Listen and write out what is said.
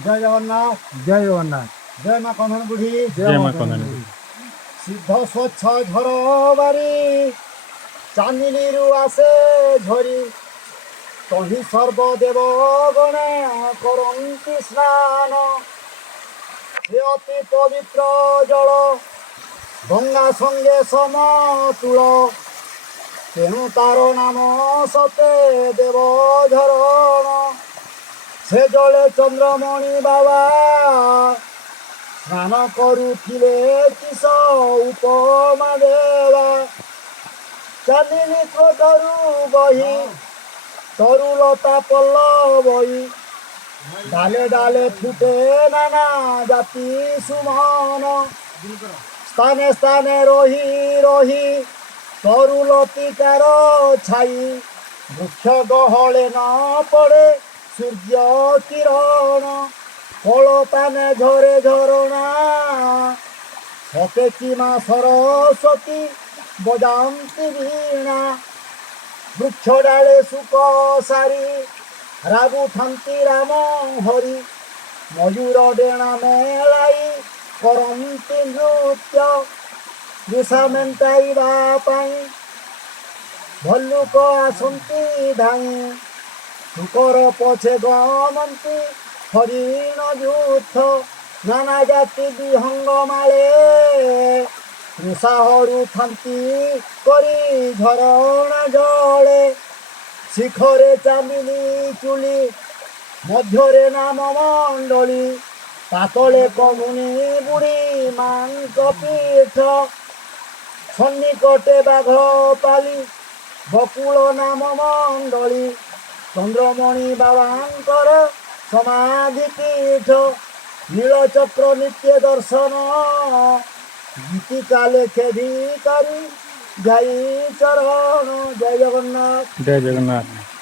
जय जगन्नाथ। जय जगन्नाथ। जय माँ कन्हन बुढ़ी। जय माँ कन्हन बुढ़ी। सिद्ध स्वच्छ झर बारी चांदिनीरु आसे झरी तही सर्वदेव गणे करन्ति स्नान हे अति पवित्र जल गंगा संगे समतुल तेणु तार नाम सते देव झरण से जले चंद्रमणि बाबा स्नान करुथिले किस उपमा देवा चांदिनी कोठरू बही तरुलता पल्लवई डाले डाले फुटे नाना जाति सुमन स्थाने स्थाने रही रही तरुलतिकार छाई वृक्ष गहले न पड़े सूर्य किरण कलताने झरे झरणा सते कि माँ सरस्वती बजान्ति वीणा वृक्ष डाले सुख सारी रागुथान्ति राम हरि मयूर डेणा मेलाई करन्ति नृत्य दिशा मेन्टाइबा पाई भल्लुक आसन्ति धाई शुकर पछे गमन्ति हरिण युद्ध नाना जाति विहंग माले ऋषाहरू थान्ति करी झरणा जले शिखरे चांदिनी चुली मध्यरे नाम मंडली पातले कमुनी बुढ़ी मांक पीठ सन्निकटे बाघ पाली बकुल नाम मंडली चंद्रमणि बाबांकर समाधि पीठ नीलचक्र नित्य दर्शन गीतिका लेखे भिकारी जय चरण। जय जगन्नाथ। जय जगन्नाथ।